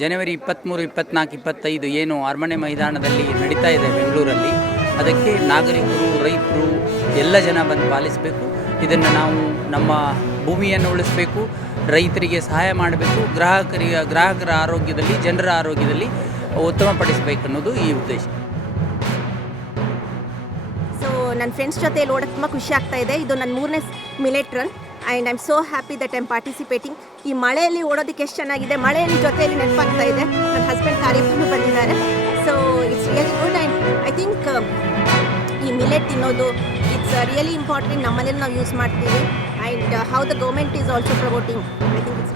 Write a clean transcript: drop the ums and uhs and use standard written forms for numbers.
ಜನವರಿ 23, 24, 25 ಏನು ಅರಮನೆ ಮೈದಾನದಲ್ಲಿ ನಡೀತಾ ಇದೆ ಬೆಂಗಳೂರಲ್ಲಿ, ಅದಕ್ಕೆ ನಾಗರಿಕರು, ರೈತರು ಎಲ್ಲ ಜನ ಬಂದು ಪಾಲಿಸಬೇಕು. ಇದನ್ನು ನಾವು ನಮ್ಮ ಭೂಮಿಯನ್ನು ಉಳಿಸಬೇಕು, ರೈತರಿಗೆ ಸಹಾಯ ಮಾಡಬೇಕು, ಗ್ರಾಹಕರ ಆರೋಗ್ಯದಲ್ಲಿ, ಜನರ ಆರೋಗ್ಯದಲ್ಲಿ ಉತ್ತಮಪಡಿಸಬೇಕು ಅನ್ನೋದು ಈ ಉದ್ದೇಶ. ಸೊ ನನ್ನ ಫ್ರೆಂಡ್ಸ್ ಜೊತೆ ಓಡೋಕ್ಕೆ ತುಂಬ ಖುಷಿ ಆಗ್ತಾ ಇದೆ. ಇದು ನನ್ನ 3ನೇ millet run and I am so happy that I am participating. ಈ ಮಳೆಯಲ್ಲಿ ಓಡೋದಕ್ಕೆ ಎಷ್ಟು ಚೆನ್ನಾಗಿದೆ, ಮಳೆಯಲ್ಲಿ ಜೊತೆಯಲ್ಲಿ ನೆನಪಾಗ್ತಾ ಇದೆ. ನನ್ನ ಹಸ್ಬೆಂಡ್ ಕಾರ್ಯಕ್ರಮ ಬಂದಿದ್ದಾರೆ. So it's really good and I think ಈ ಮಿಲೆಟ್ ತಿನ್ನೋದು ಇಟ್ಸ್ ರಿಯಲಿ ಇಂಪಾರ್ಟೆಂಟ್. ನಮ್ಮನೇಲಿ ನಾವು ಯೂಸ್ ಮಾಡ್ತೀವಿ and how the government is also promoting. I think it's